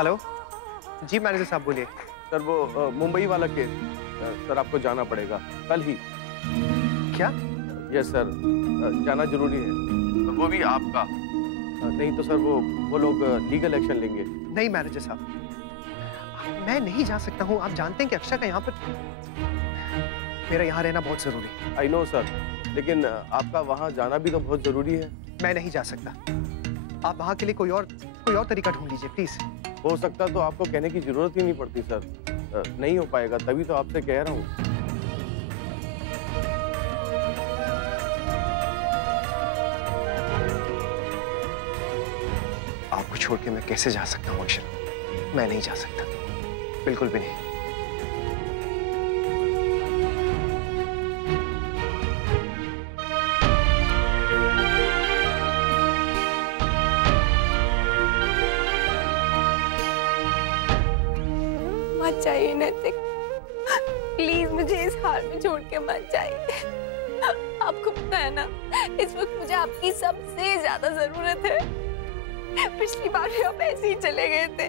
Hello जी manager साहब बोलिए। Sir वो मुंबई वाला केस सर आपको जाना पड़ेगा कल ही। क्या? यस सर, जाना जरूरी है, और वो भी आपका। नहीं तो सर वो लोग लीगल एक्शन लेंगे। नहीं मैनेजर साहब, मैं नहीं जा सकता हूँ। आप जानते हैं कि अक्षय का यहाँ पर, मेरा यहाँ रहना बहुत जरूरी है। आई नो सर, लेकिन आपका वहाँ जाना भी तो बहुत जरूरी है। मैं नहीं जा सकता। आप वहाँ के लिए कोई और तरीका ढूंढ लीजिए प्लीज। हो सकता तो आपको कहने की जरूरत ही नहीं पड़ती सर। नहीं हो पाएगा, तभी तो आपसे कह रहा हूँ। आपको छोड़ के मैं कैसे जा सकता हूँ अक्षर? मैं नहीं जा सकता, बिल्कुल भी नहीं। मत जाइए नैतिक, प्लीज मुझे इस हाल में छोड़ के मत जाइए। आपको पता है ना, इस वक्त मुझे आपकी सबसे ज्यादा जरूरत है। पिछली बार भी आप ऐसे ही चले गए थे।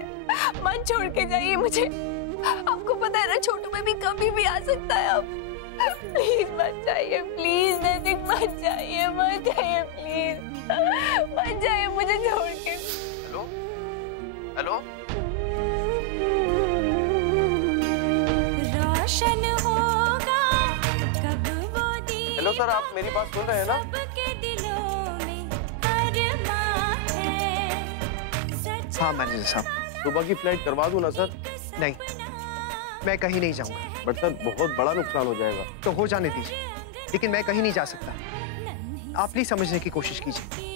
मत छोड़ के जाइए मुझे। आपको पता है ना, छोटू में भी कभी भी आ सकता है। अब प्लीज मत जाइए, प्लीज नैतिक मत जाइए प्लीज मत जाइए मुझे छोड़ के। हेलो हेलो, रोशन होगा कब वो दिन। हेलो सर, आप मेरी बात सुन रहे हैं ना? हाँ मैनेजर साहब। सुबह की फ्लाइट करवा दूं ना सर? नहीं, मैं कहीं नहीं जाऊंगा। बट सर बहुत बड़ा नुकसान हो जाएगा। तो हो जाने दीजिए, लेकिन मैं कहीं नहीं जा सकता। आप प्लीज समझने की कोशिश कीजिए।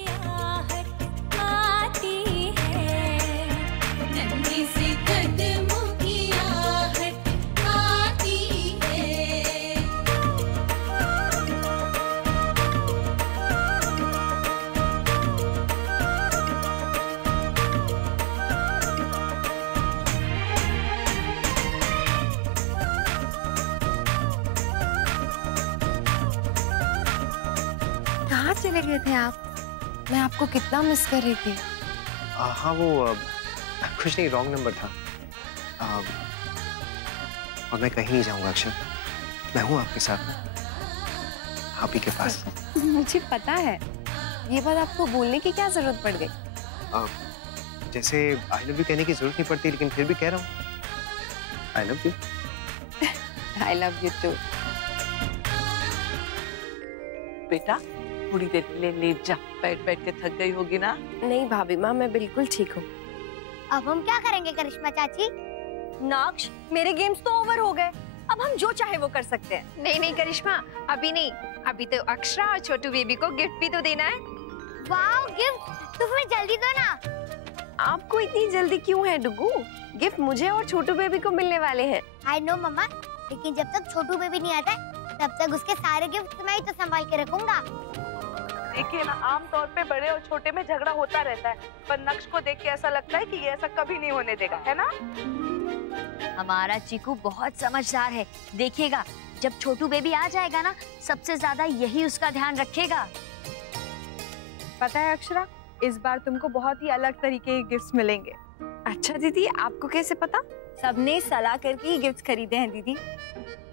कहाँ चले गए थे आप? मैं आपको कितना मिस कर रही थी। हाँ वो कुछ नहीं, रॉन्ग नंबर था। और मैं कहीं नहीं जाऊंगा अक्षर, मैं हूँ आपके साथ में, आप ही के पास। मुझे पता है, ये बात आपको बोलने की क्या जरूरत पड़ गई? जैसे आई लव यू कहने की जरूरत नहीं पड़ती, लेकिन फिर भी कह रहा हूँ I love you. I love you too. बेटा थोड़ी देर के लिए लेट जा, बैठ बैठ के थक गई होगी ना? नहीं भाभी माँ, मैं बिल्कुल ठीक हूँ। अब हम क्या करेंगे करिश्मा चाची? नाक्ष, मेरे गेम्स तो ओवर हो गए, अब हम जो चाहे वो कर सकते हैं। नहीं नहीं करिश्मा, अभी नहीं, अभी तो अक्षरा और छोटू बेबी को गिफ्ट भी तो देना है। वाओ गिफ्ट, तो फिर जल्दी दो ना। आपको इतनी जल्दी क्यों है डुगू? गिफ्ट मुझे और छोटू बेबी को मिलने वाले हैं। आई नो मम्मा, लेकिन जब तक छोटू बेबी नहीं आता तब तक उसके सारे गिफ्ट मैं ही तो संभाल के रखूंगा। देखिए ना, आमतौर पे बड़े और छोटे में झगड़ा होता रहता है, पर नक्श को देख के ऐसा लगता है कि ये ऐसा कभी नहीं होने देगा, है ना? हमारा चीकू बहुत समझदार है, देखिएगा जब छोटू बेबी आ जाएगा ना, सबसे ज्यादा यही उसका ध्यान रखेगा। पता है अक्षरा, इस बार तुमको बहुत ही अलग तरीके के गिफ्ट्स मिलेंगे। अच्छा दीदी, आपको कैसे पता? सबने सलाह करके ही गिफ्ट्स खरीदे हैं दीदी।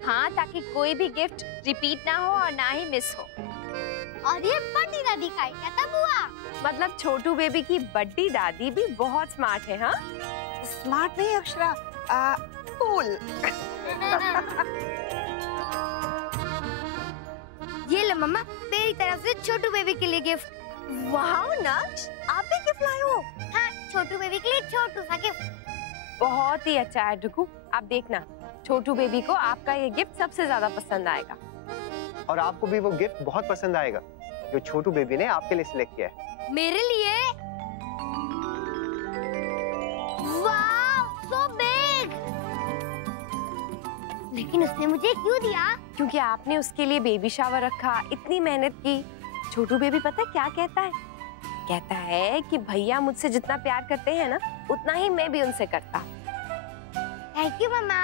हाँ, ताकि कोई भी गिफ्ट रिपीट ना हो और ना ही मिस हो। और ये बड़ी दादी का क्या तब हुआ? मतलब छोटू बेबी की बड्डी दादी भी बहुत स्मार्ट है। हाँ, स्मार्ट नहीं अक्षरा, कूल। ये लो मम्मा, मेरी तरफ से छोटू बेबी के लिए गिफ्ट। वाह नक्ष, आप भी गिफ्ट लाए हो? हाँ, छोटू बेबी के लिए छोटू सा गिफ्ट। बहुत ही अच्छा है डुगू, आप देखना छोटू बेबी को आपका ये गिफ्ट सबसे ज्यादा पसंद आएगा। और आपको भी वो गिफ्ट बहुत पसंद आएगा जो छोटू बेबी ने आपके लिए सिलेक्ट किया है। मेरे लिए? वाव, सो बिग। लेकिन उसने मुझे क्यों दिया? क्योंकि आपने उसके लिए बेबी शावर रखा, इतनी मेहनत की। छोटू बेबी पता है क्या कहता है? कहता है कि भैया मुझसे जितना प्यार करते हैं ना, उतना ही मैं भी उनसे करता। थैंक यू मम्मा।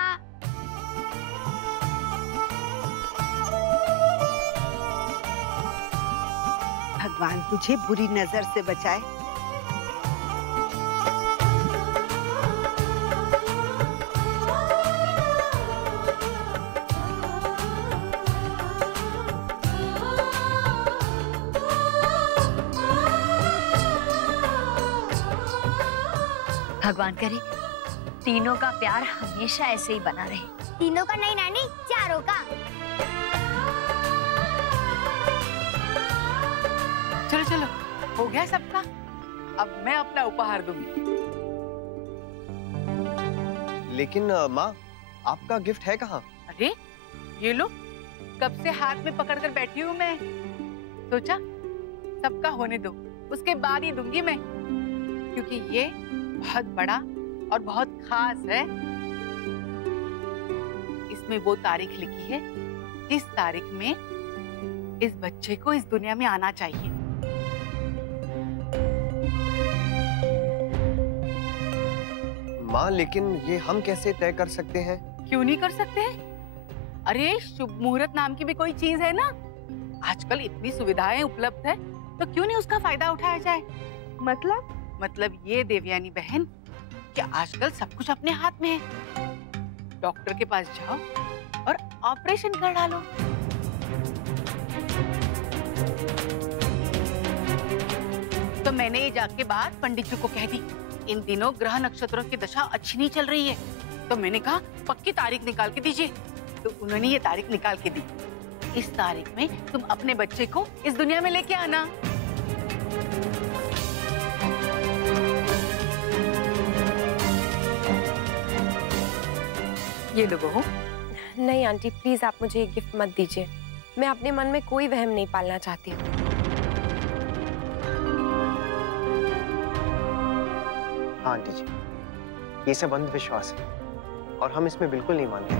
भगवान तुझे बुरी नजर से बचाए। भगवान करे तीनों का प्यार हमेशा ऐसे ही बना रहे। तीनों का नहीं नानी, चारों का। चलो चलो, हो गया सबका। अब मैं अपना उपहार दूंगी। लेकिन माँ, आपका गिफ्ट है कहाँ? अरे ये लो, कब से हाथ में पकड़कर बैठी हूँ मैं। सोचा सबका होने दो, उसके बाद ही दूंगी मैं, क्योंकि ये बहुत बड़ा और बहुत खास है। इसमें वो तारीख लिखी है जिस तारीख में इस बच्चे को इस दुनिया में आना चाहिए। माँ, लेकिन ये हम कैसे तय कर सकते हैं? क्यों नहीं कर सकते हैं? अरे शुभ मुहूर्त नाम की भी कोई चीज है ना। आजकल इतनी सुविधाएं उपलब्ध है, तो क्यों नहीं उसका फायदा उठाया जाए। मतलब ये देवयानी बहन कि आजकल सब कुछ अपने हाथ में है। डॉक्टर के पास जाओ और ऑपरेशन कर डालो। तो मैंने ये जाके बात पंडित जी को कह दी। इन दिनों ग्रह नक्षत्रों की दशा अच्छी नहीं चल रही है, तो मैंने कहा पक्की तारीख निकाल के दीजिए। तो उन्होंने ये तारीख निकाल के दी। इस तारीख में तुम अपने बच्चे को इस दुनिया में लेके आना। ये लो बहू। नहीं आंटी, प्लीज आप मुझे एक गिफ्ट मत दीजिए। मैं अपने मन में कोई वहम नहीं पालना चाहती हूँ। हाँ आंटी जी, ये सब अंधविश्वास है और हम इसमें बिल्कुल नहीं मानते।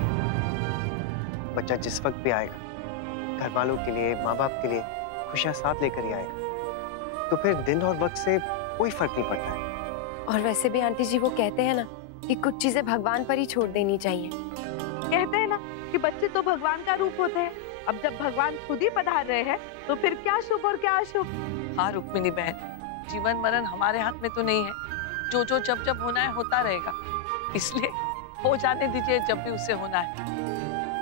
बच्चा जिस वक्त भी आएगा, घर वालों के लिए, माँ बाप के लिए खुशियाँ साथ लेकर ही आएगा। तो फिर दिन और वक्त से कोई फर्क नहीं पड़ता है। और वैसे भी आंटी जी वो कहते हैं ना कि कुछ चीजें भगवान पर ही छोड़ देनी चाहिए। कहते हैं ना कि बच्चे तो भगवान का रूप होते हैं। अब जब भगवान खुद ही पधार रहे हैं, तो फिर क्या शुभ और क्या अशुभ। हाँ रुक्मिणी बहन, जीवन मरण हमारे हाथ में तो नहीं है। जो जो जब जब होना है होता रहेगा, इसलिए हो जाने दीजिए जब भी उससे होना है।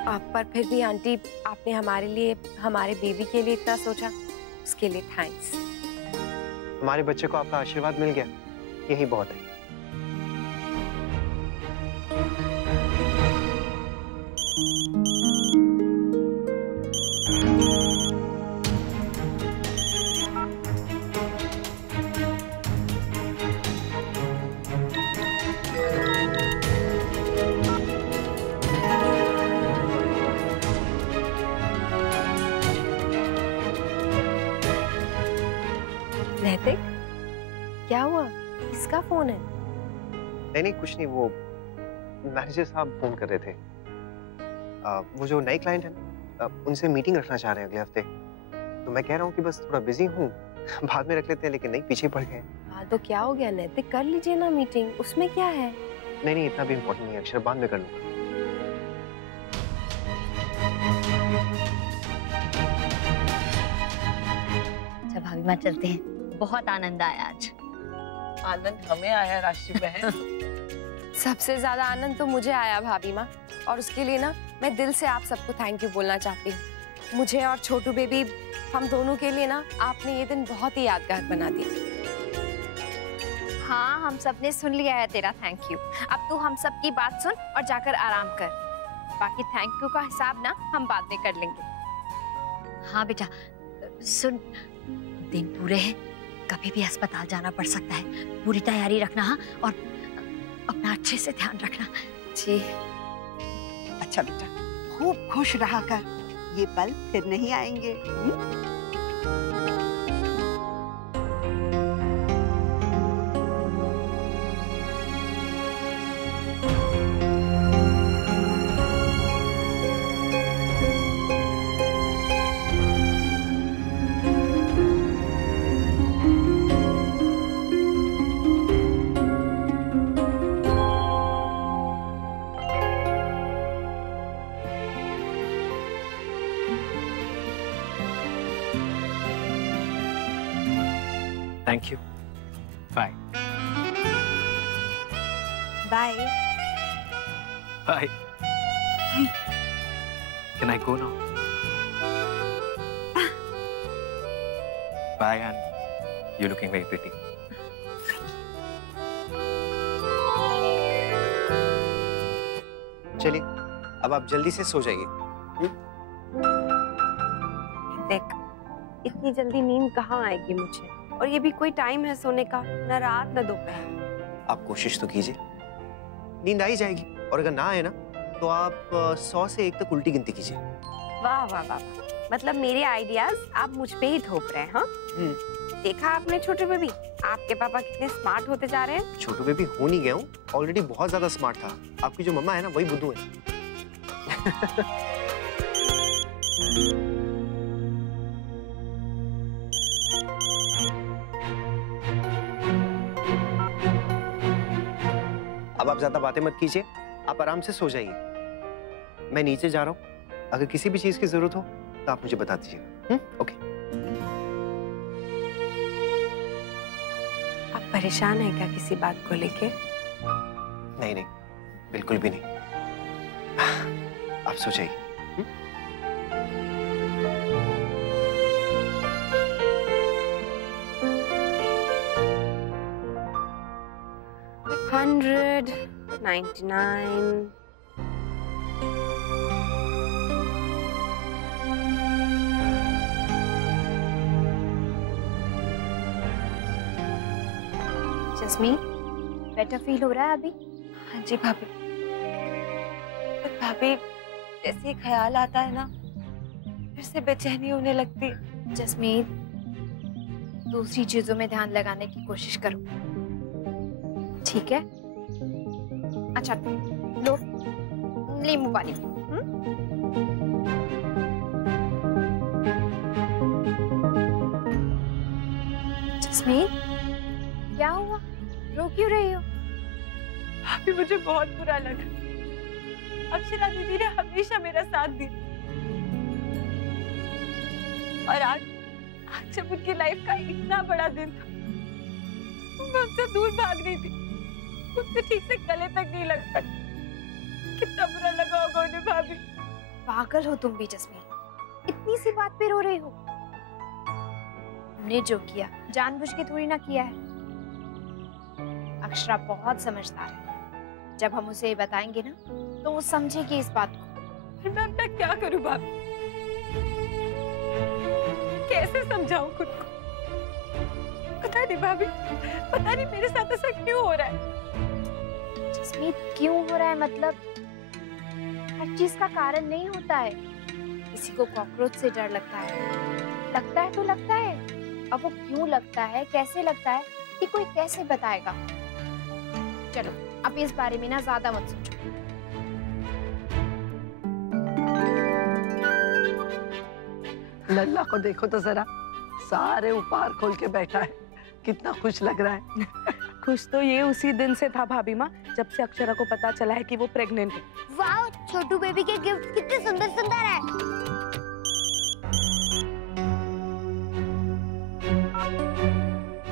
आप पर फिर भी आंटी, आपने हमारे लिए, हमारे बेबी के लिए इतना सोचा, उसके लिए थैंक्स। हमारे बच्चे को आपका आशीर्वाद मिल गया, यही बहुत है। नैतिक, क्या हुआ? किसका फोन है? नहीं कुछ नहीं, वो मैनेजर साहब फोन कर रहे थे। वो जो नए क्लाइंट है ना, उनसे मीटिंग रखना चाह रहे हैं अगले हफ्ते। तो मैं कह रहा हूँ कि बस थोड़ा बिजी हूँ, बाद में रख लेते हैं, लेकिन नहीं, पीछे पड़ गए। हाँ तो क्या हो गया नैतिक, कर लीजिए ना मीटिंग, उसमें क्या है। नहीं इतना भी इम्पोर्टेंट नहीं है अक्षर, बाद में कर लूंगा। अच्छा भाभी माँ चलते हैं, बहुत आनंद आया आज। आनंद हमें आया राशि बहन। सबसे ज्यादा आनंद तो मुझे आया भाभी माँ, और उसके लिए ना मैं दिल से आप सबको थैंक यू बोलना चाहती हूँ। मुझे और छोटू बेबी, हम दोनों के लिए ना आपने ये दिन बहुत ही यादगार बना दिया। हाँ, हम सब ने सुन लिया है तेरा थैंक यू। अब तू हम सब की बात सुन और जाकर आराम कर। बाकी थैंक यू का हिसाब ना हम बाद में कर लेंगे। हाँ बेटा सुन, दिन पूरे हैं, कभी भी अस्पताल जाना पड़ सकता है, पूरी तैयारी रखना। हाँ, और अपना अच्छे से ध्यान रखना। जी। अच्छा बेटा, खूब खुश रहा कर, ये पल फिर नहीं आएंगे। Thank you. Bye. Bye. Bye. Can I go now? Bye, and you're looking very pretty. चलिए अब आप जल्दी से सो जाइए। देख, इतनी जल्दी नींद कहाँ आएगी मुझे, और ये भी कोई टाइम है सोने का, ना रात ना दोपहर। आप कोशिश तो कीजिए, नींद आ ही जाएगी। और अगर ना आए ना तो आप 100 से 1 तक उल्टी गिनती कीजिए। वाह वाह वाह, मतलब मेरे आइडियाज आप मुझ पे ही थोप रहे हैं। हाँ, देखा आपने छोटे बेबी, आपके पापा कितने स्मार्ट होते जा रहे हैं। छोटू बेबी हो नहीं गया हूँ, ऑलरेडी बहुत ज्यादा स्मार्ट था। आपकी जो मम्मा है ना वही बुद्धू है। अब आप ज्यादा बातें मत कीजिए, आप आराम से सो जाइए। मैं नीचे जा रहा हूँ, अगर किसी भी चीज की जरूरत हो तो आप मुझे बता दीजिएगा। ओके। आप परेशान हैं क्या किसी बात को लेके? नहीं नहीं, बिल्कुल भी नहीं। आप सो जाइए। 199 जस्मीन, बेटर फील हो रहा है अभी? हाँ जी भाभी। भाभी, जैसे ख्याल आता है ना, फिर से बेचैनी होने लगती है। जस्मीन, दूसरी चीजों में ध्यान लगाने की कोशिश करो, ठीक है? अच्छा, लो नींबू पानी। जस्मीन, क्या हुआ? रो क्यों रही हो? अभी मुझे बहुत बुरा लगा। अक्षरा दीदी ने हमेशा मेरा साथ दिया, और आज जब उनकी लाइफ का इतना बड़ा दिन था, मैं उनसे दूर भाग रही थी, उनसे ठीक से गले तक नहीं लग पाई। कितना बुरा लगा होगा उन्हें भाभी। पागल हो तुम भी जस्मीन, इतनी सी बात पे रो रही हो? हमने जो किया जानबूझ के थोड़ी ना किया है। अक्षरा बहुत समझदार है, जब हम उसे बताएंगे ना तो वो समझेगी इस बात को। मैं अपना क्या करूं भाभी? कैसे समझाऊं खुद को? पता नहीं भाभी, पता नहीं मेरे साथ ऐसा क्यों हो रहा है। जस्मीन, क्यों हो रहा है मतलब? हर चीज का कारण नहीं होता है। किसी को कॉकरोच से डर लगता है तो लगता है। अब वो क्यों लगता है, कैसे लगता है, कि कोई कैसे बताएगा? चलो अब इस बारे में ना ज्यादा मत सोचो। लल्ला को देखो तो जरा, सारे उपहार खोल के बैठा है, कितना खुश लग रहा है। खुश तो ये उसी दिन से था भाभी माँ, जब से अक्षरा को पता चला है कि वो प्रेग्नेंट है। वाह, छोटू बेबी के गिफ्ट कितने सुंदर सुंदर है।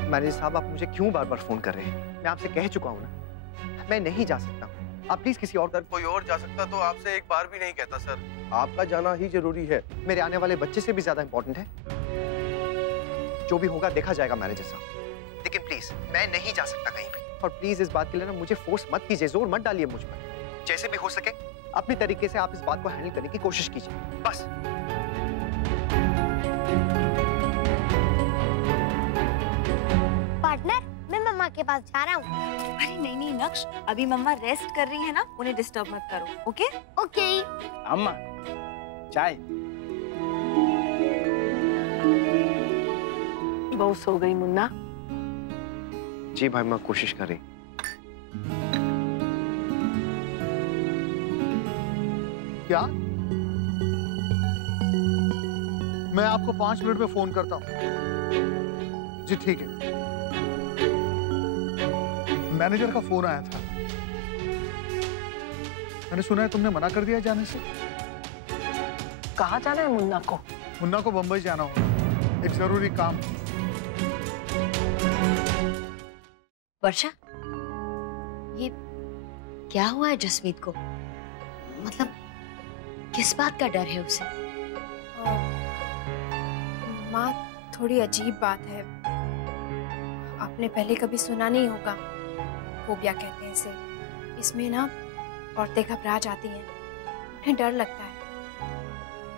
मैनेजर साहब, आप मुझे क्यों बार बार फोन कर रहे हैं? मैं आपसे कह चुका हूँ ना, मैं नहीं जा सकता। आप प्लीज किसी और कोई और जा सकता तो आपसे एक बार भी नहीं कहता सर। आपका जाना ही जरूरी है। मेरे आने वाले बच्चे से भी ज्यादा इंपॉर्टेंट है। जो भी होगा देखा जाएगा मैनेजर साहब, लेकिन प्लीज मैं नहीं जा सकता कहीं भी। और प्लीज इस बात के लिए ना मुझे फोर्स मत कीजिए, जोर मत डालिए मुझ पर। जैसे भी हो सके अपने तरीके से आप इस बात को हैंडल करने की कोशिश कीजिए, बस। पार्टनर, मैं मम्मा के पास जा रहा हूँ। अरे नहीं नहीं नक्श, अभी मम्मा रेस्ट कर रही है ना, उन्हें डिस्टर्ब मत करो। Okay okay. अम्मा, चाय। बहू सो गई मुन्ना? जी भाई, मैं कोशिश कर रही। क्या? मैं आपको 5 मिनट में फोन करता हूँ। जी ठीक है। मैनेजर का फोन आया था, मैंने सुना है तुमने मना कर दिया जाने से। कहाँ जाना है मुन्ना को? मुन्ना को बंबई जाना हो, एक जरूरी काम। वर्षा, ये क्या हुआ है जसमीत को? मतलब किस बात का डर है उसे? माँ, थोड़ी अजीब बात है, आपने पहले कभी सुना नहीं होगा। फोबिया कहते हैं इसे। इसमें ना औरतें घबरा जाती हैं, उन्हें डर लगता है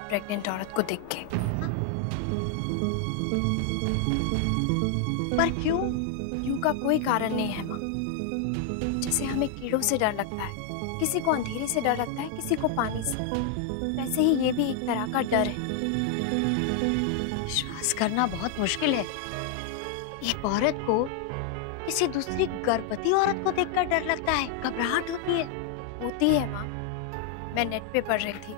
प्रेग्नेंट औरत को देख के। पर क्यों? क्यों का कोई कारण नहीं है माँ। जैसे हमें कीड़ों से डर लगता है, किसी को अंधेरे से डर लगता है, किसी को पानी से, वैसे ही ये भी एक तरह का डर है। विश्वास करना बहुत मुश्किल है। एक औरत को किसी दूसरी गर्भवती औरत को देखकर डर लगता है, घबराहट होती है। होती है माँ। मैं नेट पे पढ़ रही थी,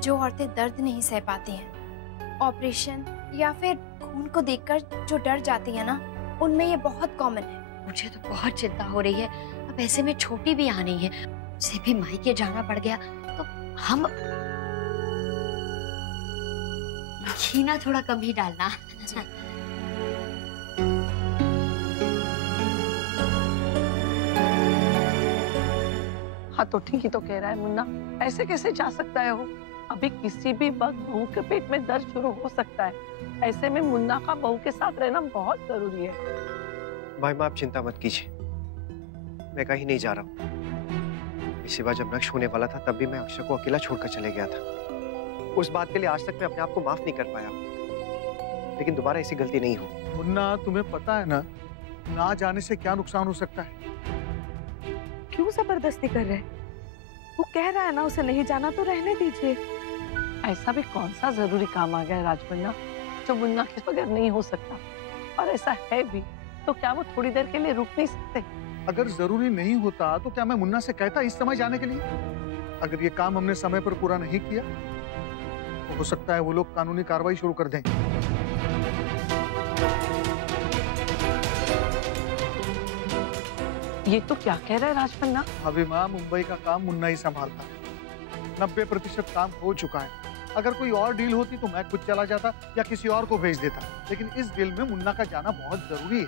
जो औरतें दर्द नहीं सह पाती हैं, ऑपरेशन या फिर खून को देखकर जो डर जाती है ना, उनमें ये बहुत कॉमन है। मुझे तो बहुत चिंता हो रही है। अब ऐसे में छोटी भी यहाँ नहीं है, उसे भी मायके जाना पड़ गया तो हम घी ना थोड़ा कम ही डालना। हाँ तो ठीक ही तो कह रहा है मुन्ना, ऐसे कैसे जा सकता है वो? अभी किसी भी वक्त बहू के पेट में दर्द शुरू हो सकता है। ऐसे में मुन्ना का बहू के साथ रहना बहुत जरूरी है। भाई माँ आप चिंता मत कीजिए, मैं कहीं नहीं जा रहा हूँ। इसी बार जब नक्श होने वाला था तब भी मैं अक्षय को अकेला छोड़कर चले गया था। उस बात के लिए आज तक मैं अपने आप को माफ नहीं कर पाया, लेकिन दोबारा ऐसी गलती नहीं होगी। मुन्ना तुम्हें पता है ना जाने से क्या नुकसान हो सकता है। क्यों जबरदस्ती कर रहे? वो कह रहा है ना उसे नहीं जाना, तो रहने दीजिए। ऐसा भी कौन सा जरूरी काम आ गया है राजमुन्ना जो मुन्ना के बगैर नहीं हो सकता? और ऐसा है भी तो क्या वो थोड़ी देर के लिए रुक नहीं सकते? अगर जरूरी नहीं होता तो क्या मैं मुन्ना से कहता इस समय जाने के लिए? अगर ये काम हमने समय पर पूरा नहीं किया तो हो सकता है वो लोग कानूनी कार्रवाई शुरू कर दें। ये तो क्या कह रहा है राजमुन्ना? अभी माँ मुंबई का काम मुन्ना ही संभालता है। 90% काम हो चुका है। अगर कोई और डील होती तो मैं खुद चला जाता या किसी और को भेज देता, लेकिन इस डील में मुन्ना का जाना बहुत जरूरी है।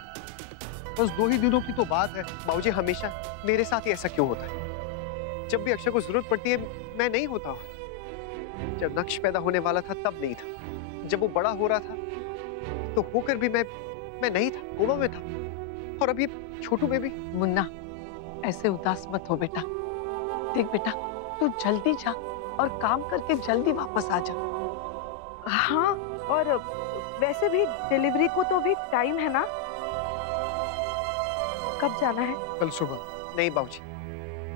बस 2 ही दिनों की तो बात है। बाबूजी हमेशा मेरे साथ ही ऐसा क्यों होता है? जब भी अक्षय को जरूरत पड़ती है मैं नहीं होता हूँ। जब नक्श पैदा होने वाला था तब नहीं था, जब वो बड़ा हो रहा था तो होकर भी मैं नहीं था, कोमा में था, और अब ये छोटू बेबी। मुन्ना ऐसे उदास मत हो बेटा। देख बेटा तू जल्दी जा और काम करके जल्दी वापस आ जा। हाँ, और वैसे भी डिलीवरी को तो अभी टाइम है ना। कब जाना है? कल सुबह। नहीं बाबूजी,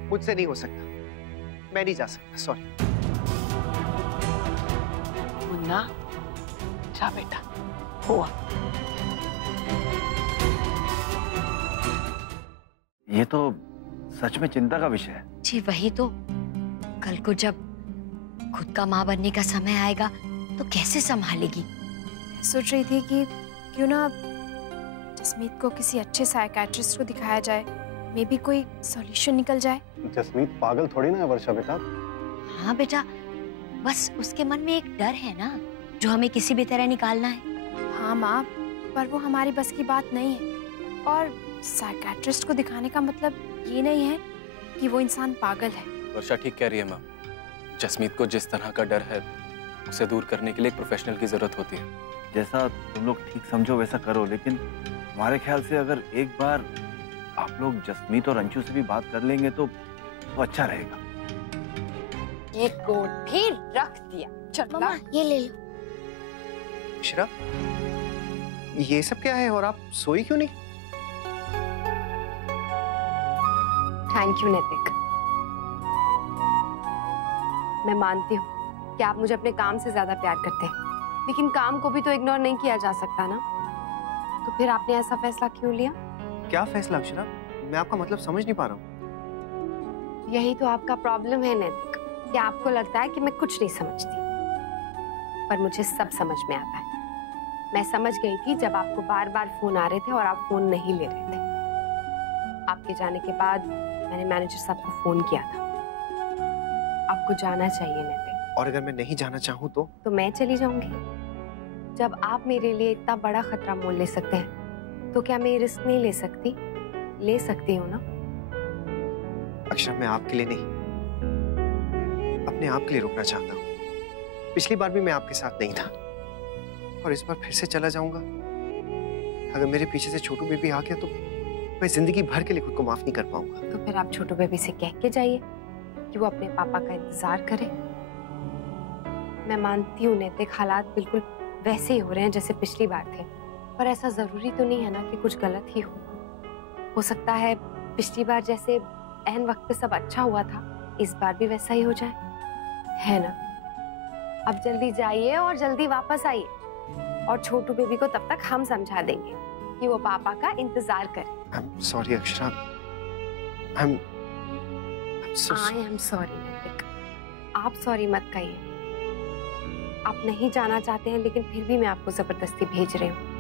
मुझसे नहीं हो सकता, मैं नहीं जा सकता, सॉरी। मुन्ना जा बेटा, हुआ। ये तो सच में चिंता का विषय है। जी वही तो। कल को जब खुद का माँ बनने का समय आएगा तो कैसे संभालेगी? सोच रही थी कि क्यों ना जसमीत को किसी अच्छे साइकियाट्रिस्ट को दिखाया जाए, मे बी कोई सॉल्यूशन निकल जाए। जसमीत पागल थोड़ी ना है वर्षा बेटा। हाँ बेटा, बस उसके मन में एक डर है ना जो हमें किसी भी तरह निकालना है। हाँ माँ, पर वो हमारी बस की बात नहीं है। और साइकियाट्रिस्ट को दिखाने का मतलब ये नहीं है कि वो इंसान पागल है। वर्षा ठीक कह रही है माँ। जसमीत को जिस तरह का डर है उसे दूर करने के लिए एक प्रोफेशनल की जरूरत होती है। जैसा तुम लोग ठीक समझो वैसा करो, लेकिन हमारे ख्याल से अगर एक बार आप लोग जसमीत और अंशु से भी बात कर लेंगे तो अच्छा रहेगा। ये कोठी रख दिया। चलो मम्मा ये ले लो। अक्षरा, ये सब क्या है और आप सोई क्यों नहीं? थैंक यू नैतिक। मैं मानती हूँ कि आप मुझे अपने काम से ज्यादा प्यार करते हैं, लेकिन काम को भी तो इग्नोर नहीं किया जा सकता ना। तो फिर आपने ऐसा फैसला क्यों लिया? क्या फैसला अक्षरा? मैं आपका मतलब समझ नहीं पा रहा हूँ। यही तो आपका प्रॉब्लम है नैतिक, कि आपको लगता है कि मैं कुछ नहीं समझती, पर मुझे सब समझ में आता है। मैं समझ गई थी जब आपको बार बार फोन आ रहे थे और आप फोन नहीं ले रहे थे। आपके जाने के बाद मैंने मैनेजर साहब को फोन किया था। आपको जाना चाहिए नैतिक। और अगर मैं नहीं जाना चाहूँ तो मैं चली जाऊंगी। जब आप मेरे लिए इतना बड़ा खतरा मोल ले सकते हैं तो क्या मैं ये रिस्क नहीं ले सकती? ले सकती हूँ ना। अक्षरा, मैं आपके लिए नहीं, अपने आप के लिए रुकना चाहता हूँ। पिछली बार भी मैं आपके साथ नहीं था और इस बार फिर से चला जाऊंगा। अगर मेरे पीछे से छोटू बेबी आ गया तो मैं जिंदगी भर के लिए खुद को माफ नहीं कर पाऊंगा। तो फिर आप छोटू बेबी से कह के जाइए कि वो अपने पापा का इंतजार करे। मैं मानती हूँ नैतिक, हालात बिल्कुल वैसे ही हो रहे हैं जैसे पिछली बार थे, पर ऐसा जरूरी तो नहीं है ना कि कुछ गलत ही हो सकता है पिछली बार जैसे एहन वक्त पे सब अच्छा हुआ था, इस बार भी वैसा ही हो जाए, है ना? अब जल्दी जाइए और जल्दी वापस आइए, और छोटू बेबी को तब तक हम समझा देंगे कि वो पापा का इंतजार करे। I'm sorry Akshara, I'm so I am sorry नैतिक। आप सॉरी मत कहिए। आप नहीं जाना चाहते हैं, लेकिन फिर भी मैं आपको जबरदस्ती भेज रही हूँ।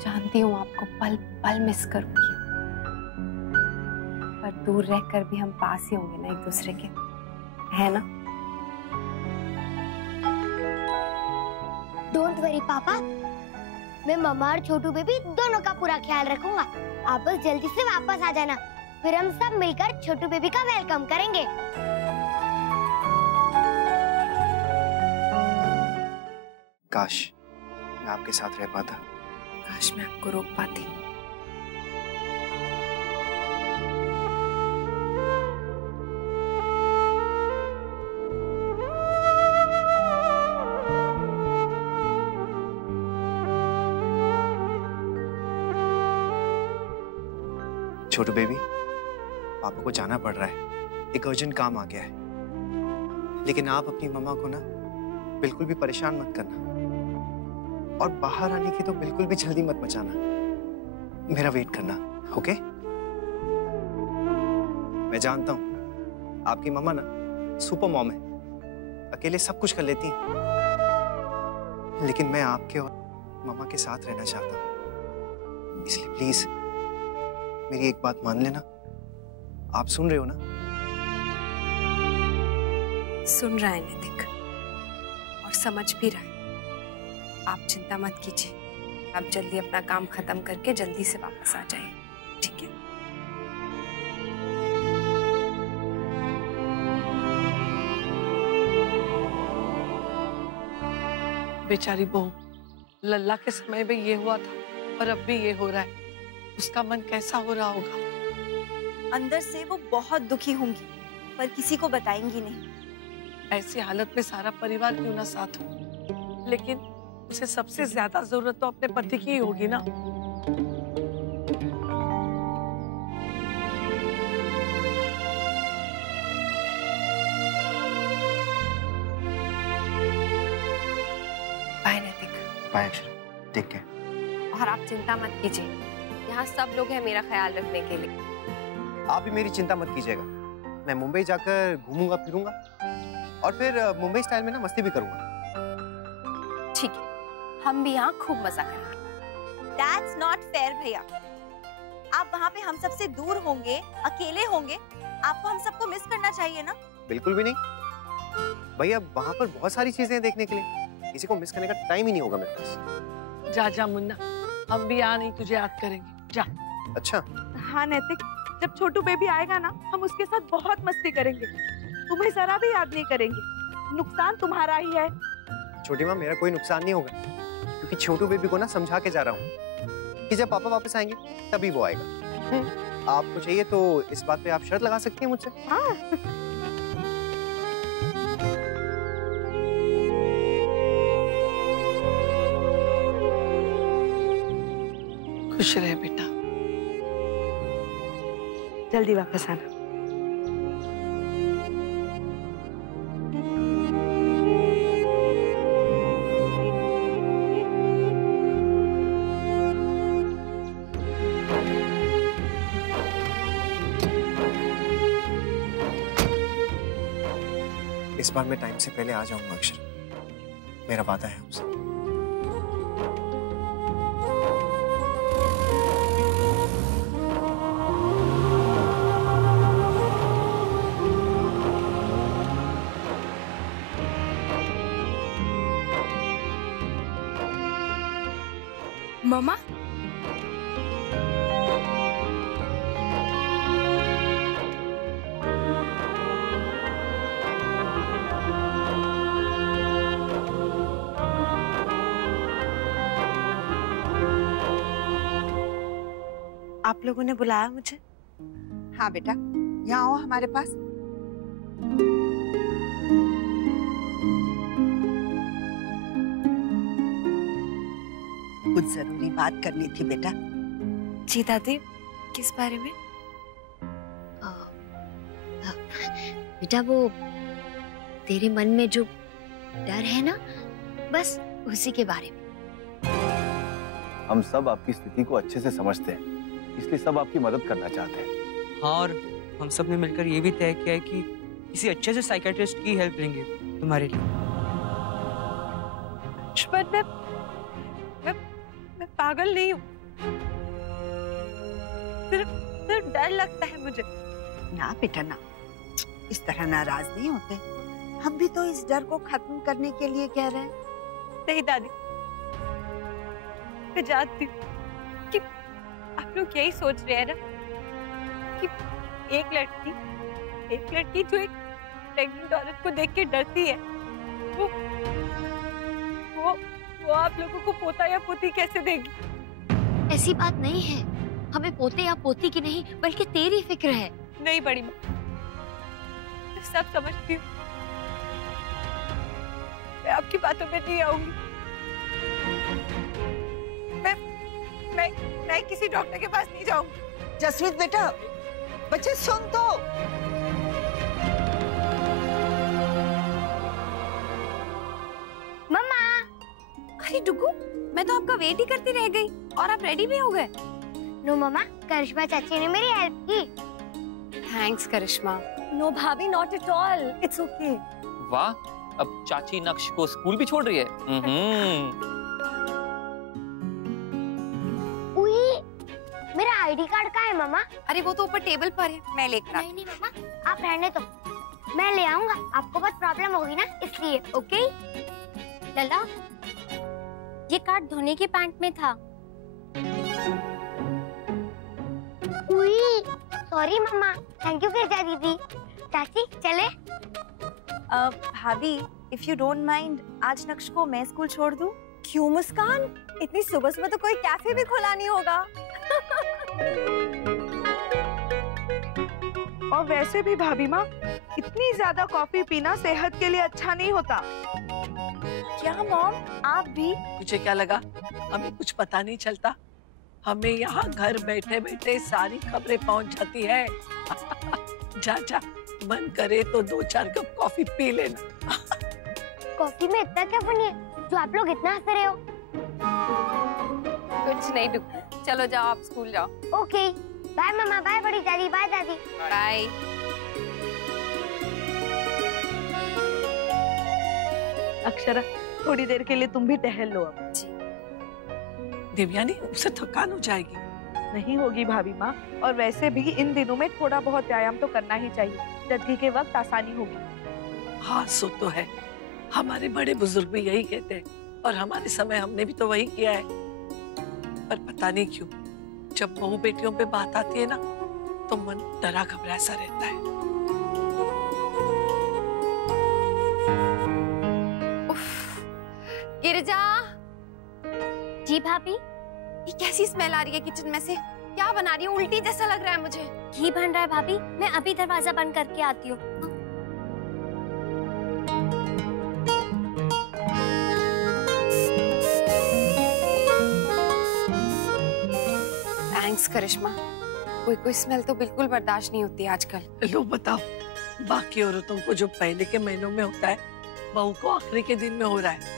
जानती हूँ आपको पल पल मिस करूंगी, पर दूर रहकर भी हम पास ही होंगे ना एक दूसरे के, है ना? डोंट वरी पापा, मैं मम्मा और छोटू बेबी दोनों का पूरा ख्याल रखूंगा। आप बस जल्दी से वापस आ जाना, फिर हम सब मिलकर छोटू बेबी का वेलकम करेंगे। काश मैं आपके साथ रह पाता, काश मैं आपको रोक पाती। छोटू बेबी, पापा को जाना पड़ रहा है, एक अर्जेंट काम आ गया है, लेकिन आप अपनी मम्मा को ना बिल्कुल भी परेशान मत करना, और बाहर आने की तो बिल्कुल भी जल्दी मत मचाना, मेरा वेट करना, ओके? मैं जानता हूं आपकी मम्मा ना सुपर मॉम है, अकेले सब कुछ कर लेती हैं, लेकिन मैं आपके और मम्मा के साथ रहना चाहता हूं, इसलिए प्लीज मेरी एक बात मान लेना। आप सुन रहे हो ना? सुन रहा है नैतिक, और समझ भी रहा है। आप चिंता मत कीजिए, आप जल्दी अपना काम खत्म करके जल्दी से वापस आ जाइए, ठीक है? बेचारी बहू, लल्ला के समय में ये हुआ था और अब भी ये हो रहा है, उसका मन कैसा हो रहा होगा? अंदर से वो बहुत दुखी होंगी, पर किसी को बताएंगी नहीं। ऐसी हालत में सारा परिवार क्यों ना साथ हो, लेकिन उसे सबसे ज्यादा जरूरत तो अपने पति की ही होगी ना। Bye Naitik. Bye Akshara, take care. और आप चिंता मत कीजिए, यहाँ सब लोग हैं मेरा ख्याल रखने के लिए। आप भी मेरी चिंता मत कीजिएगा, मैं मुंबई जाकर घूमूंगा फिरूंगा, और फिर मुंबई स्टाइल में ना मस्ती भी करूंगा। ठीक है, हम भी यहाँ खूब मजा करेंगे। That's not fair भैया। आप वहाँ पे हम सबसे दूर होंगे, अकेले होंगे, आपको हम सबको मिस करना चाहिए ना? बिल्कुल भी नहीं भैया, वहाँ पर बहुत सारी चीजें हैं देखने के लिए, किसी को मिस करने का टाइम ही नहीं होगा मेरे पास। जा जा मुन्ना, हम भी यहाँ नहीं तुझे याद करेंगे, जा। अच्छा हाँ नैतिक, जब छोटू बेबी आएगा ना, हम उसके साथ बहुत मस्ती करेंगे, तुम्हें जरा भी याद नहीं करेंगे, नुकसान तुम्हारा ही है। छोटी माँ, मेरा कोई नुकसान नहीं होगा, क्योंकि छोटू बेबी को ना समझा के जा रहा हूँ कि जब पापा वापस आएंगे तभी वो आएगा। आपको चाहिए तो इस बात पे आप शर्त लगा सकती हैं मुझसे। हाँ। खुश रहे बेटा, जल्दी वापस आना। इस बार मैं टाइम से पहले आ जाऊंगा अक्षर, मेरा वादा है आपसे। मम्मा, आप लोगों ने बुलाया मुझे? हाँ बेटा, यहाँ आओ हमारे पास। कुछ जरूरी बात करनी थी बेटा। जी दादी, किस बारे में? बेटा वो तेरे मन में जो डर है ना, बस उसी के बारे में। हम सब आपकी स्थिति को अच्छे से समझते हैं, इसलिए सब आपकी मदद करना चाहते हैं। हाँ, और हम सब ने मिलकर ये भी तय किया है कि किसी अच्छे से साइकियाट्रिस्ट की हेल्प लेंगे तुम्हारे लिए। मैं पागल नहीं हूँ, सिर्फ डर लगता है मुझे। ना बेटा ना, इस तरह नाराज नहीं होते। हम भी तो इस डर को खत्म करने के लिए कह रहे हैं। नहीं दादी, मैं जानती हूँ कि आप लोग यही सोच रहे हैं ना कि एक लड़की जो एक प्रेग्नेंट औरत को देख के डरती है, वो आप लोगों को पोता या पोती कैसे देगी? ऐसी बात नहीं है, हमें पोते या पोती की नहीं बल्कि तेरी फिक्र है। नहीं बड़ी माँ, मैं सब समझती हूँ, मैं आपकी बातों में नहीं आऊंगी। मैं किसी डॉक्टर के पास नहीं जाऊंगी। जसमीत बेटा, बच्चे सुन तो। मम्मा, अरे डुगू, मैं तो आपका वेट ही करती रह गई और आप रेडी भी हो गए। नो मम्मा, करिश्मा चाची ने मेरी हेल्प की। थैंक्स करिश्मा। नो भाभी, not at all, it's okay. वाह, अब चाची नक्श को स्कूल भी छोड़ रही है। मेरा आईडी कार्ड कहाँ है मम्मा? अरे वो तो ऊपर टेबल पर है, मैं लेकर नहीं मम्मा, आप रहने दो, मैं ले आऊंगा। आपको बहुत प्रॉब्लम होगी ना, इसलिए। ओके लला, ये कार्ड धोने की पैंट में था। सॉरी मम्मा। थैंक यू गिरजा दीदी। चाची चले? भाभी, इफ यू डोंट माइंड, आज नक्श को मैं स्कूल छोड़ दूं? क्यों मुस्कान, इतनी सुबह सुबह तो कोई कैफे भी खुला नहीं होगा। और वैसे भी भाभी माँ, इतनी ज्यादा कॉफी पीना सेहत के लिए अच्छा नहीं होता। क्या मॉम, आप भी? मुझे क्या लगा हमें कुछ पता नहीं चलता? हमें यहाँ घर बैठे बैठे सारी खबरें पहुँच जाती है। जा जा, मन करे तो 2-4 कप कॉफी पी लेना। कॉफी में इतना क्या फनी है जो आप लोग इतना हंस रहे हो? कुछ नहीं डुगू, चलो जाओ, आप स्कूल जाओ। ओके, बाय मम्मा, बाय बड़ी दादी, बाय दादी। बाय। अक्षरा, थोड़ी देर के लिए तुम भी टहल लो अब। जी। देवयानी, उसे थकान हो जाएगी। नहीं होगी भाभी माँ, और वैसे भी इन दिनों में थोड़ा बहुत व्यायाम तो करना ही चाहिए, जल्दी के वक्त आसानी होगी। हाँ, सो तो है, हमारे बड़े बुजुर्ग भी यही कहते हैं, और हमारे समय हमने भी तो वही किया है। पर पता नहीं क्यों जब बहू बेटियों पे बात आती है ना, तो मन डरा घबरा सा रहता है। गिरिजा। जी भाभी। ये कैसी स्मेल आ रही है किचन में से? क्या बना रही है? उल्टी जैसा लग रहा है मुझे। घी बन रहा है भाभी, मैं अभी दरवाजा बंद करके आती हूँ। थैंक्स करिश्मा, कोई स्मेल तो बिल्कुल बर्दाश्त नहीं होती आजकल। लो बताओ, बाकी औरतों को जो पहले के महीनों में होता है, बहू को आखिरी के दिन में हो रहा है।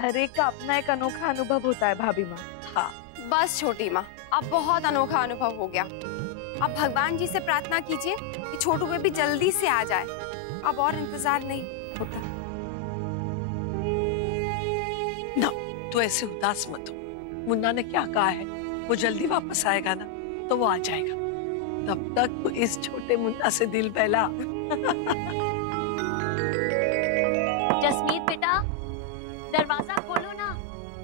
हर एक का अपना एक अनोखा अनुभव होता है भाभी माँ। हाँ, बस छोटी माँ, अब बहुत अनोखा अनुभव हो गया। अब भगवान जी से प्रार्थना कीजिए कि छोटू बेबी जल्दी से आ जाए, अब और इंतजार नहीं होता। ना, तू ऐसे उदास मत हो। मुन्ना ने क्या कहा है, वो जल्दी वापस आएगा ना, तो वो आ जाएगा। तब तक तो इस छोटे मुन्ना से दिल बहला। जसमीत बेटा, दरवाजा खोलो ना,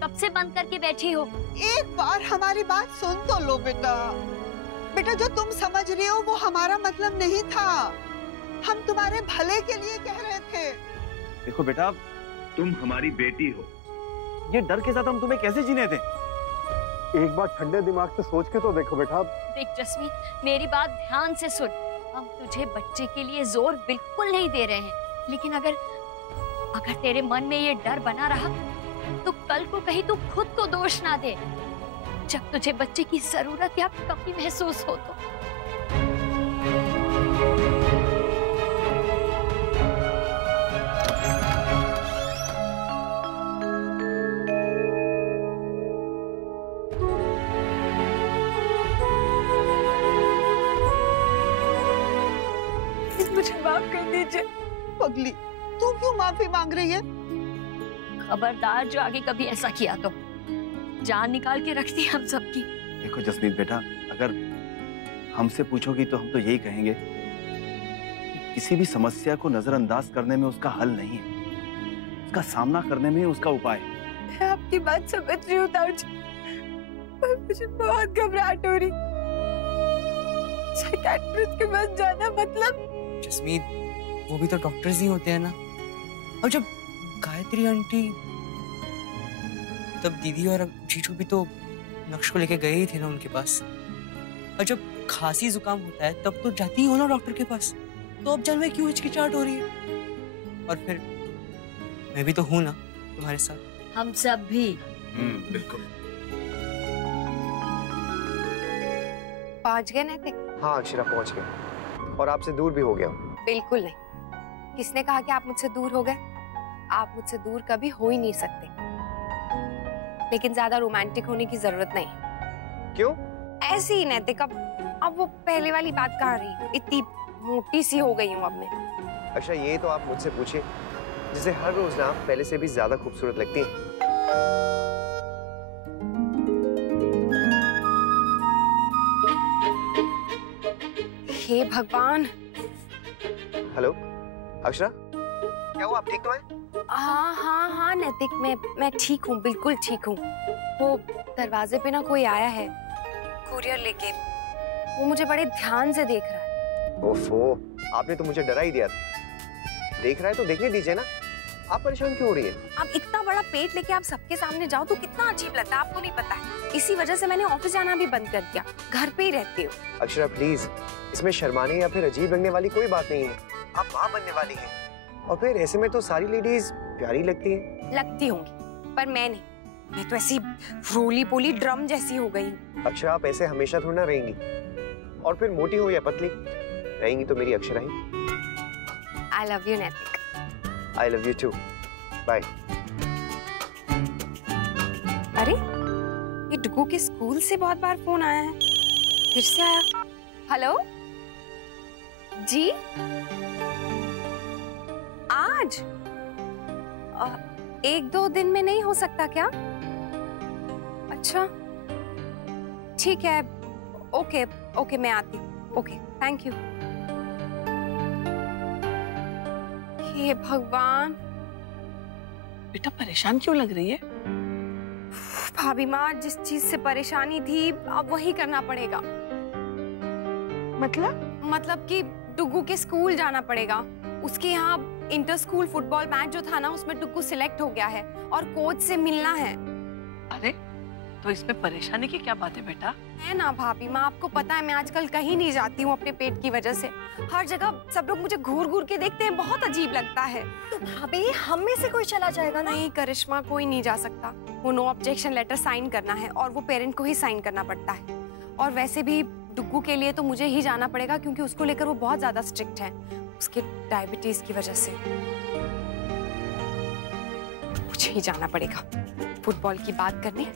कब से बंद करके बैठी हो? एक बार हमारी बात सुन तो लो बेटा। बेटा, जो तुम समझ रहे हो वो हमारा मतलब नहीं था, हम तुम्हारे भले के लिए कह रहे थे। देखो बेटा, तुम हमारी बेटी हो, ये डर के साथ हम तुम्हें कैसे जीने दें? एक बार ठंडे दिमाग से सोच के तो देखो बेटा। देख जसमीत, मेरी बात ध्यान से सुन। हम तुझे बच्चे के लिए जोर बिल्कुल नहीं दे रहे हैं, लेकिन अगर तेरे मन में ये डर बना रहा तो कल को कहीं तू खुद को दोष ना दे जब तुझे बच्चे की जरूरत या कमी महसूस हो तो। मुझे माफ कर दीजिए। पगली, तू क्यों माफी मांग रही है? खबरदार जो आगे कभी ऐसा किया तो जान निकाल के रखती हम सबकी। देखो जसमीत बेटा, अगर हमसे पूछोगी तो हम तो यही कहेंगे कि किसी भी समस्या को नजरअंदाज करने में उसका हल नहीं है, उसका सामना करने में उसका उपाय। मैं आपकी बात समझ रही हूँ ताऊजी, पर मुझे बहुत घबराहट हो रही। साइकियाट्रिस्ट के पास जाना मतलब? जसमीत, वो भी तो डॉक्टर्स ही होते हैं ना। और जब गायत्री आंटी, तब दीदी और जीजू भी तो नक्श को लेके गए ही थे ना उनके पास। और जब खांसी जुकाम होता है तब तो जाती ही हो ना डॉक्टर के पास। तो अब जान में क्यों हिचकिचाहट हो रही है? और फिर मैं भी तो हूं ना तुम्हारे साथ। हम सब भी। बिल्कुल। पहुंच गए नैतिक? हाँ अक्षरा, पहुंच गए और आपसे दूर भी हो गया। बिल्कुल नहीं। किसने कहा कि आप मुझसे दूर हो गए? आप मुझसे दूर कभी हो ही नहीं सकते। लेकिन ज्यादा रोमांटिक होने की जरूरत नहीं। क्यों? ऐसे ही नैतिक। अब वो पहले वाली बात कहाँ रही? इतनी मोटी सी हो गई हूँ अब मैं। अच्छा, ये तो आप मुझसे पूछे जिसे हर रोज ना आप पहले से भी ज्यादा खूबसूरत लगती हैं। हे भगवान। हेलो अक्षरा, क्या हुआ? आप ठीक तो हैं? हाँ नैतिक, मैं ठीक हूँ, बिल्कुल ठीक हूँ। वो दरवाजे पे ना कोई आया है कुरियर लेके, वो मुझे बड़े ध्यान से देख रहा है। ओफो, आपने तो मुझे डरा ही दिया था। देख रहा है तो देखने दीजिए ना, आप परेशान क्यों हो रही है? अब इतना बड़ा पेट लेके आप सबके सामने जाओ तो कितना अजीब लगता है, आपको नहीं पता है। इसी वजह से मैंने ऑफिस जाना भी बंद कर दिया, घर पे ही रहती हूँ। अक्षरा प्लीज, इसमें शर्माने या फिर अजीब लगने वाली कोई बात नहीं है। आप माँ बनने वाली हैं और फिर ऐसे में तो सारी लेडीज प्यारी लगती हैं। लगती होंगी, पर मैं नहीं। मैं तो ऐसी रोली पोली ड्रम जैसी हो गई हूँ। अक्षरा, आप ऐसे हमेशा थोड़ा ना रहेंगी, और फिर मोटी हो या पतली रहेंगी तो मेरी अक्षरा ही। I love you नैतिक। I love you too. Bye. अरे, ये डुगू के स्कूल से बहुत बार फोन आया है। फिर से आया। हेलो जी, आज 1-2 दिन में नहीं हो सकता क्या? अच्छा ठीक है, ओके मैं आती हूँ। Okay, thank you. हे भगवान, बेटा परेशान क्यों लग रही है? भाभी माँ, जिस चीज से परेशानी थी अब वही करना पड़ेगा। मतलब कि डुगू के स्कूल जाना पड़ेगा। उसके यहाँ इंटर स्कूल फुटबॉल मैच जो था ना, उसमें डुगू सिलेक्ट हो गया है और कोच से मिलना है। अरे तो इसमें परेशानी की क्या बात है बेटा? है ना भाभी माँ, आपको पता है मैं आजकल कहीं नहीं जाती हूँ अपने पेट की वजह से। हर जगह सब लोग मुझे घूर घूर के देखते हैं, बहुत अजीब लगता है। तो भाभी, हम में से कोई चला जाएगा ना? नहीं करिश्मा, कोई नहीं जा सकता। वो नो ऑब्जेक्शन लेटर साइन करना है और वो पेरेंट को ही साइन करना पड़ता है। और वैसे भी डुगू के लिए तो मुझे ही जाना पड़ेगा, क्योंकि उसको लेकर वो बहुत ज्यादा स्ट्रिक्ट है, उसके डायबिटीज की वजह से। मुझे ही जाना पड़ेगा फुटबॉल की बात करने।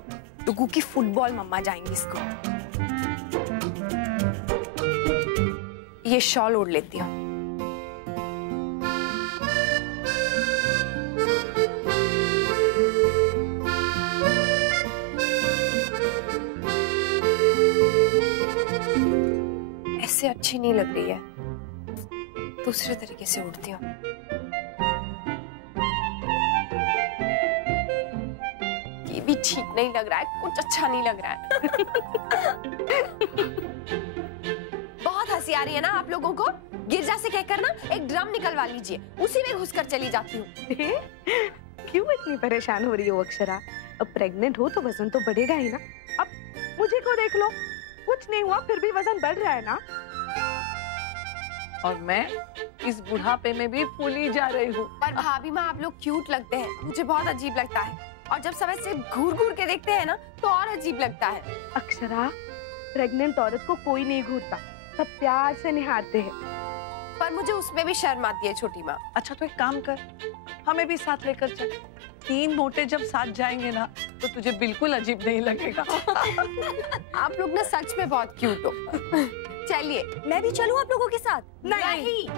डुगू की फुटबॉल मम्मा जाएंगी इसको। ये शॉल ओढ़ लेती हूँ। ऐसे अच्छी नहीं लग रही है, दूसरे तरीके से उड़ती हूँ। ये भी ठीक नहीं लग रहा है, कुछ अच्छा नहीं लग रहा है। बहुत हंसी आ रही है ना आप लोगों को? गिरजा से कहकर ना एक ड्रम निकलवा लीजिए, उसी में घुसकर चली जाती हूँ। क्यों इतनी परेशान हो रही हो अक्षरा? अब प्रेग्नेंट हो तो वजन तो बढ़ेगा ही ना। अब मुझे को देख लो, कुछ नहीं हुआ फिर भी वजन बढ़ रहा है ना। और मैं इस बुढ़ापे में भी फूली जा रही हूँ। पर भाभी माँ आप लोग क्यूट लगते हैं, मुझे बहुत अजीब लगता है। और जब सब ऐसे घूर घूर के देखते हैं ना तो और अजीब लगता है। अक्षरा, प्रेग्नेंट औरत को कोई नहीं घूरता, सब प्यार से निहारते हैं। पर मुझे उसमें भी शर्म आती है छोटी माँ। अच्छा तो एक काम कर, हमें भी साथ लेकर चल। 3 मोटे जब साथ जाएंगे ना तो तुझे बिल्कुल अजीब नहीं लगेगा। आप लोग ना सच में बहुत क्यूट हो। चलिए मैं भी चलूं आप लोगों के साथ? नहीं।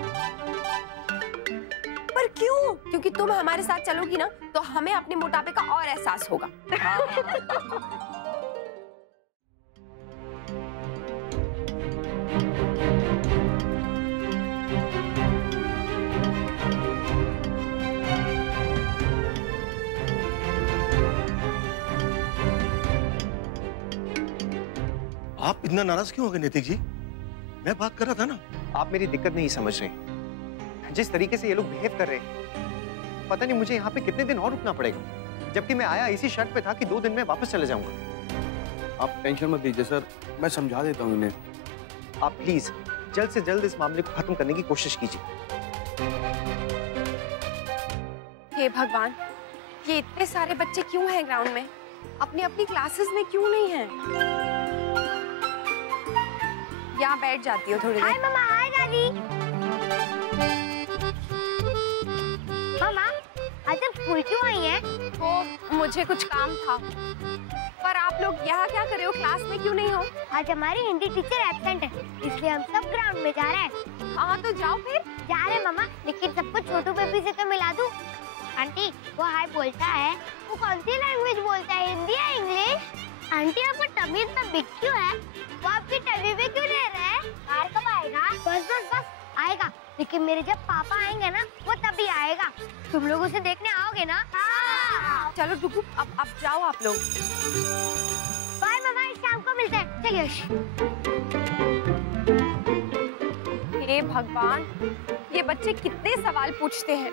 पर क्यों? क्योंकि तुम हमारे साथ चलोगी ना तो हमें अपने मोटापे का और एहसास होगा। आप इतना नाराज क्यों हो गए नैतिक जी? मैं बात कर रहा था ना। आप मेरी दिक्कत नहीं समझ रहे। जिस तरीके से ये लोग बिहेव कर रहे हैं, पता नहीं मुझे यहाँ पे कितने दिन और रुकना पड़ेगा, जबकि मैं आया इसी शर्त पे था कि 2 दिन में वापस चले जाऊंगा। आप टेंशन मत लीजिए सर, मैं समझा देता हूँ इन्हें। आप प्लीज जल्द से जल्द इस मामले को खत्म करने की कोशिश कीजिए। हे भगवान, ये इतने सारे बच्चे क्यों हैं ग्राउंड में? अपनी अपनी क्लासेस में क्यों नहीं हैं? यहाँ बैठ जाती हो थोड़ी देर। हाय मम्मा, हाय दादी। मम्मा, आज आप स्कूल क्यों आई हैं? वो मुझे कुछ काम था। पर आप लोग यहाँ क्या कर रहे हो? क्लास में क्यों नहीं हो? आज हमारी हिंदी टीचर एब्सेंट है, इसलिए हम सब ग्राउंड में जा रहे हैं। हाँ तो जाओ फिर। जा रहे हैं मम्मा, लेकिन सबको छोटू बेबी से तो मिला दूं। आंटी, वो हाय बोलता है, वो कौन सी लैंग्वेज बोलता है, हिंदी या इंग्लिश? आंटी आपको टमी इतना बिग क्यों है? वो आपकी टमी में क्यों ले रहा है? बाहर कब आएगा? बस बस बस आएगा, लेकिन मेरे जब पापा आएंगे ना वो तभी आएगा। तुम लोग उसे देखने आओगे ना? हाँ। चलो डुगू, अब जाओ आप लोग। बाय मम्मा, शाम को मिलते हैं। चलिए। हे भगवान, ये बच्चे कितने सवाल पूछते हैं।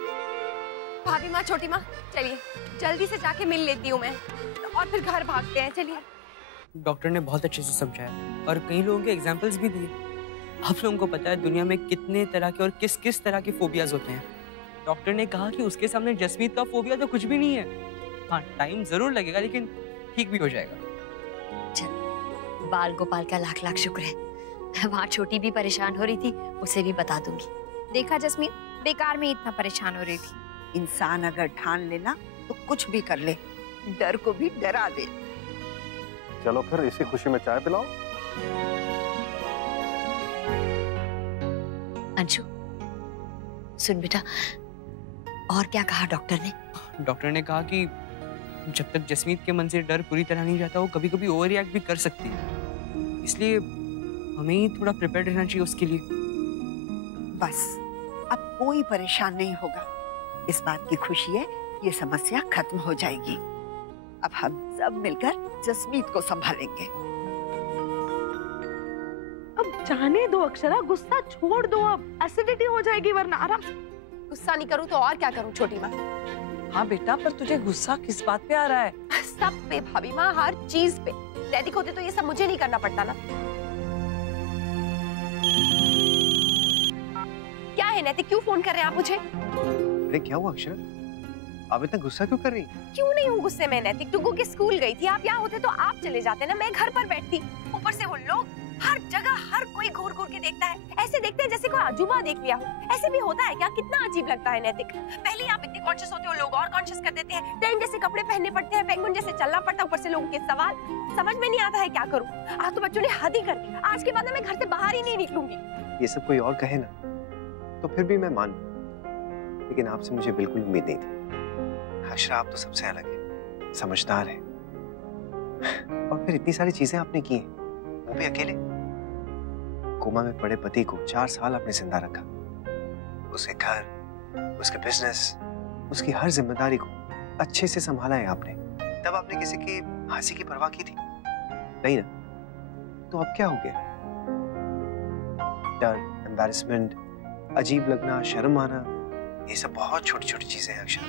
भाभी माँ, छोटी माँ, चलिए जल्दी से जाके मिल लेती हूँ मैं, और फिर घर भागते हैं। चलिए। डॉक्टर ने बहुत अच्छे से समझाया और कई लोगों के एग्जाम्पल्स भी दिए। आप लोगों को पता है दुनिया में कितने तरह के और किस किस तरह के फोबियाज होते हैं। डॉक्टर ने कहा कि उसके सामने जसमीत का फोबिया तो कुछ भी नहीं है। हाँ, टाइम जरूर लगेगा लेकिन ठीक भी हो जाएगा। बाल गोपाल का लाख लाख शुक्र है, वहाँ छोटी भी परेशान हो रही थी, उसे भी बता दूंगी। देखा जसमीत, बेकार में इतना परेशान हो रही थी। इंसान अगर ठान लेना तो कुछ भी कर ले, डर को भी डरा दे। चलो फिर इसी खुशी में चाय पिलाओ। अंशु, सुन बेटा, और क्या कहा डॉक्टर ने? डॉक्टर ने कहा कि जब तक जसमीत के मन से डर पूरी तरह नहीं जाता, वो कभी कभी ओवर रिएक्ट भी कर सकती है, इसलिए हमें ही थोड़ा प्रिपेयर्ड रहना चाहिए उसके लिए। बस अब कोई परेशान नहीं होगा। इस बात की खुशी है ये समस्या खत्म हो जाएगी। अब हम सब मिलकर जसमीत को संभालेंगे। अब जाने दो अक्षरा, गुस्सा छोड़ दो। अब एसिडिटी हो जाएगी वरना। आराम से। गुस्सा नहीं करूँ तो और क्या करूँ छोटी माँ? हाँ बेटा, पर तुझे गुस्सा किस बात पे आ रहा है? सब पे भाभी माँ, हर चीज पे। नैतिक होते तो ये सब मुझे नहीं करना पड़ता ना। क्या है नैतिक, क्यों फोन कर रहे हैं आप मुझे? अरे क्या हुआ अक्षरा, आप इतना गुस्सा क्यों कर रही हैं? क्यों नहीं हूँ गुस्से में नैतिक, टुगू के स्कूल गई थी, आप यहाँ होते तो आप चले जाते ना, मैं घर पर बैठती। ऊपर से वो लोग हर जगह हर कोई घूर घूर के देखता है, ऐसे देखते हैं जैसे कोई अजूबा देख लिया हो। ऐसे भी होता है क्या? कितना अजीब लगता है नैतिक। पहले आप इतने कॉन्शियस होते हो, लोग और कॉन्शियस कर देते हैं। ट्रेन जैसे कपड़े पहनने पड़ते हैं, पेंगुइन जैसे चलना पड़ता है, ऊपर से लोगों के सवाल। समझ में नहीं आता है क्या करूँ। आज तो बच्चों ने हद ही कर दी, आज के बाद मैं घर से बाहर ही नहीं निकलूंगी। ये सब कोई और कहे ना तो फिर भी मैं मानूं, लेकिन आपसे मुझे बिल्कुल उम्मीद नहीं थी। अक्षरा, आप तो सबसे अलग है, समझदार है, और फिर इतनी सारी चीजें आपने की हैं, वो भी अकेले। कोमा में पड़े पति को 4 साल आपने जिंदा रखा, उसके घर, उसके बिजनेस, उसकी हर जिम्मेदारी को अच्छे से संभाला है आपने। तब आपने किसी की हंसी की परवाह की थी नहीं ना? तो अब क्या हो गया? डर, एम्बैरेसमेंट, अजीब लगना, शर्म आना, ये सब बहुत छोटी छोटी चीजें हैं अक्षरा।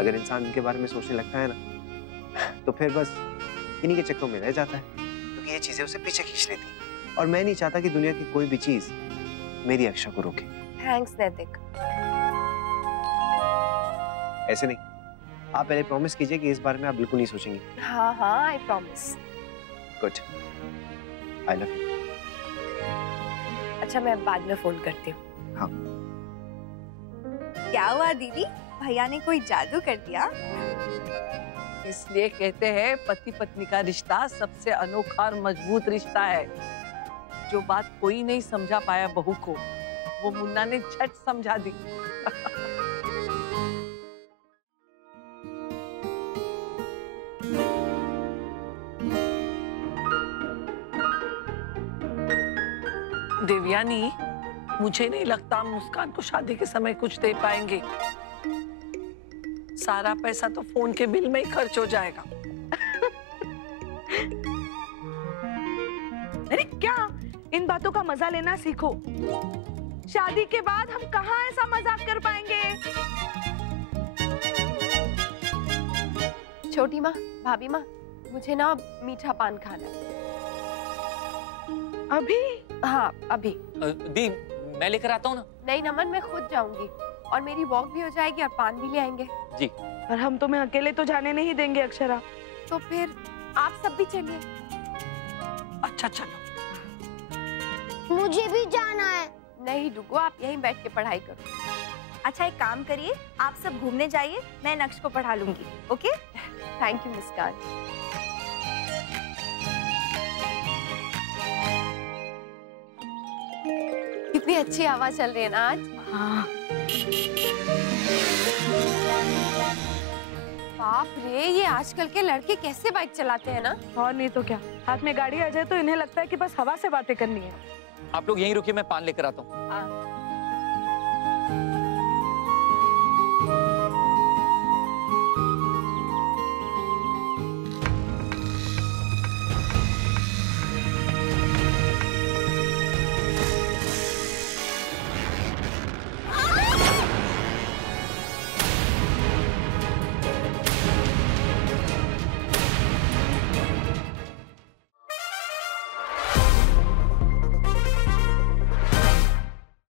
अगर इंसान इनके बारे में सोचने लगता है ना तो फिर बस इन्हीं के चक्करों में रह जाता है, क्योंकि ये चीजें उसे पीछे खींच लेती हैं और मैं नहीं चाहता कि दुनिया की कोई भी चीज मेरी अक्षा को रोके। थैंक्स नैतिक। ऐसे नहीं, आप पहले प्रॉमिस कीजिए कि इस बारे में आप बिल्कुल नहीं सोचेंगी। हाँ हाँ, I promise. Good, I love you. अच्छा, मैं बाद में फोन करती हूँ। हाँ। क्या हुआ दीदी, भैया ने कोई जादू कर दिया? इसलिए कहते हैं पति पत्नी का रिश्ता सबसे अनोखा और मजबूत रिश्ता है। जो बात कोई नहीं समझा पाया बहू को, वो मुन्ना ने झट समझा दी। देवयानी, मुझे नहीं लगता हम मुस्कान को शादी के समय कुछ दे पाएंगे। सारा पैसा तो फोन के बिल में ही खर्च हो जाएगा। अरे क्या, इन बातों का मजा लेना सीखो। शादी के बाद हम कहाँ ऐसा मजाक कर पाएंगे। छोटी माँ, भाभी माँ, मुझे ना मीठा पान खाना है। अभी? हाँ अभी। दी, मैं लेकर आता हूँ ना। नहीं नमन, मैं खुद जाऊंगी और मेरी वॉक भी हो जाएगी और पान भी ले आएंगे। जी। पर हम तुम्हें अकेले तो जाने नहीं देंगे अक्षरा। तो फिर आप सब भी चलिए। अच्छा चलो। मुझे भी जाना है। नहीं डुगो, आप यहीं बैठ के पढ़ाई करो। अच्छा एक काम करिए, आप सब घूमने जाइए, मैं नक्श को पढ़ा लूंगी। ओके? थैंक यू मुस्कान। कितनी अच्छी हवा चल रही है ना आज। हाँ। बाप रे, ये आजकल के लड़के कैसे बाइक चलाते हैं ना। और नहीं तो क्या, हाथ में गाड़ी आ जाए तो इन्हें लगता है कि बस हवा से बातें करनी है। आप लोग यहीं रुकिए, मैं पान लेकर आता हूँ।